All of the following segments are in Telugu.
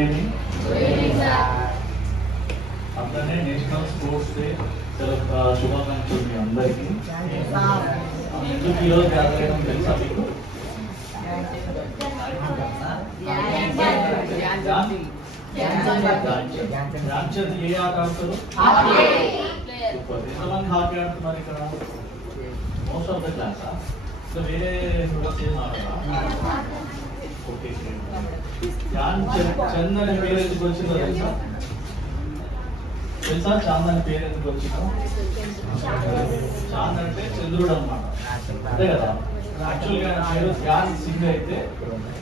ఈవినింగ్ అందరినీ నేషనల్ స్పోర్ట్స్ డే శుభాకాంక్షలు మీ అందరికీ. ఎందుకు ఈరోజు గ్యాదర్ అయ్యడం తెలుసా మీకు? ధ్యాన్ చంద్ ఏ ఆట ఆడతారు? ఎంతమంది హాకీ ఆడుతున్నారు ఇక్కడ? మోస్ట్ ఆఫ్ ద క్లాసా? సో వేరే ఆడరా? ఓకే. ధ్యాన్ చంద్ అనే పేరు ఎందుకు వచ్చిందో తెలుసా? చాంద్ అనే పేరు ఎందుకు వచ్చిందో? చాంద్ అంటే చంద్రుడు అన్నమాట, అంతే కదా. యాక్చువల్గా ఆయన పేరు ధ్యాన్ సింగ్ అయితే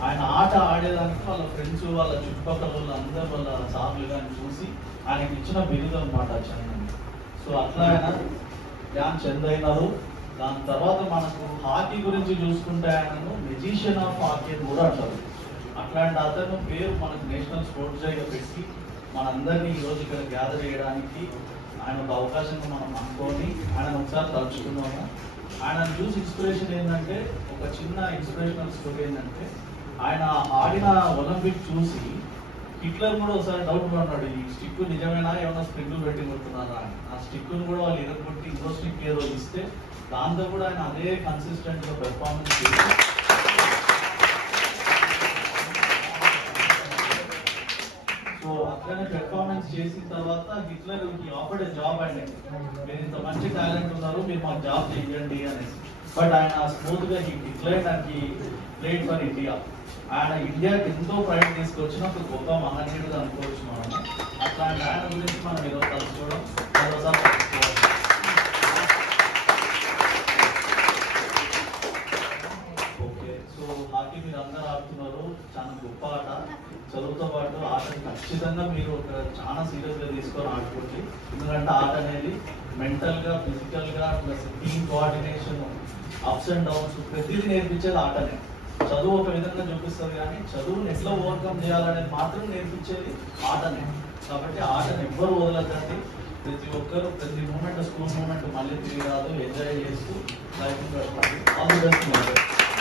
ఆయన ఆట ఆడేదానికి వాళ్ళ ఫ్రెండ్స్ వాళ్ళ చుట్టుపక్కల వాళ్ళు అందరూ వాళ్ళ సార్లు కానీ చూసి ఆయనకి ఇచ్చిన బిరుదు అనమాట చంద్. సో అట్లా ఆయన ధ్యాన్ చంద్ అయినారు. దాని తర్వాత మనకు హాకీ గురించి చూసుకుంటే ఆయనను మెజిషియన్ ఆఫ్ హాకీ అని కూడా అంటారు. అట్లాంటి అతను పేరు మనకు నేషనల్ స్పోర్ట్స్ డేగా పెట్టి మనందరినీ ఈరోజు ఇక్కడ గ్యాదర్ చేయడానికి ఆయన ఒక అవకాశంగా మనం అనుకోని ఆయన ఒకసారి తలుచుకున్నాము. ఆయన చూసి ఇన్స్పిరేషన్ ఏంటంటే, ఒక చిన్న ఇన్స్పిరేషనల్ స్టోరీ ఏంటంటే, ఆయన ఆడిన ఒలింపిక్ చూసి హిట్లర్ కూడా ఒకసారి డౌట్ పడినాడు, ఈ స్టిక్ నిజమేనా, ఏమన్నా స్ప్రింగులు పెట్టి కొడుతున్నారా అని. ఆ స్టిక్ను కూడా వాళ్ళు ఇరగొట్టి ఇంకో స్టిక్ ఏదో ఇస్తే దాంతో కూడా ఆయన అదే కన్సిస్టెంట్గా పెర్ఫార్మెన్స్ చేసి సో అట్లనే పెర్ఫార్మెన్స్ చేసిన తర్వాత హిట్లర్ ఆఫర్డ్ ఏ జాబ్ అండి, మీరు ఇంత మంచి టాలెంట్ ఉన్నారు, మీరు మాకు జాబ్ చేయండి అనేసి. బట్ ఆయన స్మూత్ గా హిట్లర్ దానికి ప్లేట్ ఫర్ ఇండియా, ఆయన ఇండియాకి ఎంతో ప్రైడ్ తీసుకొచ్చిన ఒక గొప్ప మహనీయుడుగా అనుకోవచ్చు మనం. అట్లాంటి ఆయన గురించి మనం ఈరోజు తలుచుకోవడం మరోసారి తెలుసుకోవాలి. ఓకే, సో హాకీ మీరు అందరూ ఆడుతున్నారు, చాలా గొప్ప ఆట. చదువుతో పాటు ఆటని ఖచ్చితంగా మీరు ఒక చాలా సీరియస్గా తీసుకొని ఆడుకోండి. ఎందుకంటే ఆట అనేది మెంటల్గా, ఫిజికల్గా plus team coordination, ups and downs ప్రతిదీ నేర్పించేది ఆటనే. చదువు ఒక విధంగా చూపిస్తుంది కానీ చదువుని ఎట్లా ఓవర్కమ్ చేయాలనేది మాత్రం నేర్పించేది ఆటనే. కాబట్టి ఆటను ఎవ్వరు వదలకండి. ప్రతి ఒక్కరు ప్రతి మూమెంట్, స్కూల్ మూమెంట్ మళ్ళీ తిరిగి రాదు, ఎంజాయ్ చేస్తూ లైఫ్ గడపండి. All the best.